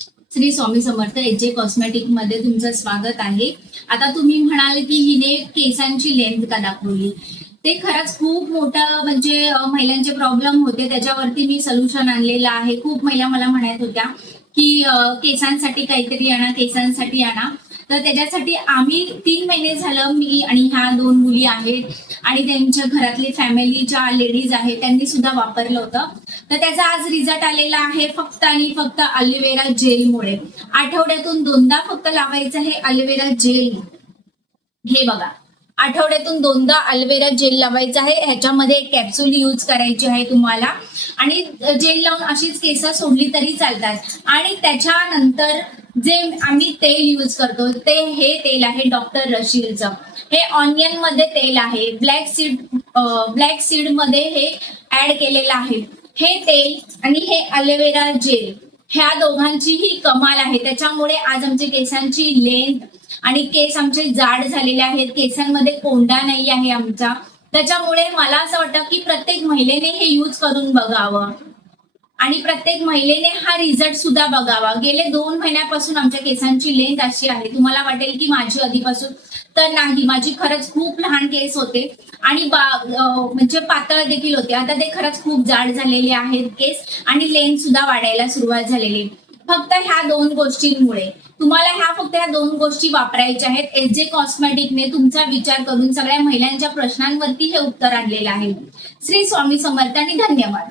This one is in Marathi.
श्री स्वामी समर्थ. एजे कॉस्मेटिक मध्ये तुमचं स्वागत आहे. आता तुम्ही म्हणाल की हिने केसांची लेंथ का दाखवली, ते खरंच खूप मोठं म्हणजे महिलांचे प्रॉब्लेम होते, त्याच्यावरती मी सोल्युशन आणलेलं आहे. खूप महिला मला म्हणत होत्या की केसांसाठी काहीतरी आणा, केसांसाठी आणा. तर त्याच्यासाठी आम्ही 3 महिने झालं, मी आणि ह्या 2 मुली आहेत आणि त्यांच्या घरातले फॅमिलीच्या लेडीज आहेत, त्यांनी सुद्धा वापरलं होतं. तर त्याचा आज रिझल्ट आलेला आहे फक्त आणि फक्त अलोवेरा जेलमुळे. आठवड्यातून 2दा फक्त लावायचं हे अलोवेरा जेल. हे बघा, आठवड्यातून 2दा अलोवेरा जेल लावायचं आहे. ह्याच्यामध्ये कॅप्सूल यूज करायची आहे तुम्हाला आणि जेल लावून अशीच केस सोडली तरी चालतात. आणि त्याच्यानंतर जे आम्ही तेल यूज करतो ते हे तेल आहे डॉक्टर रशीलचं. हे ऑनियन मध्ये तेल आहे, ब्लॅक सीड मध्ये हे ऍड केलेलं आहे. हे तेल आणि हे अलोवेरा जेल ह्या दोघांचीही कमाल आहे. त्याच्यामुळे आज आमची केसांची लेंथ आणि केस आमचे जाड झालेले आहेत, केसांमध्ये कोंडा नाही आहे आमचा. त्याच्यामुळे मला असं वाटतं की प्रत्येक महिलेने हे यूज करून बघावं आणि प्रत्येक महिलेने हा रिझल्ट सुद्धा बघावा. गेले 2 महिन्यापासून आमच्या केसांची लेंथ अशी आहे. तुम्हाला वाटेल की माझी आधीपासून, तर नाही, माझी खरंच खूप लहान केस होते आणि म्हणजे पातळ देखील होते. आता ते खरंच खूप जाड झालेले आहेत केस आणि लेंथ सुद्धा वाढायला सुरुवात झालेली. फक्त ह्या 2 गोष्टींमुळे. तुम्हाला फक्त ह्या 2 गोष्टी वापरायच्या आहेत. एजे कॉस्मेटिकने तुमचा विचार करून सगळ्या महिलांच्या प्रश्नांवरती हे उत्तर आणलेलं आहे. श्री स्वामी समर्थ आणि धन्यवाद.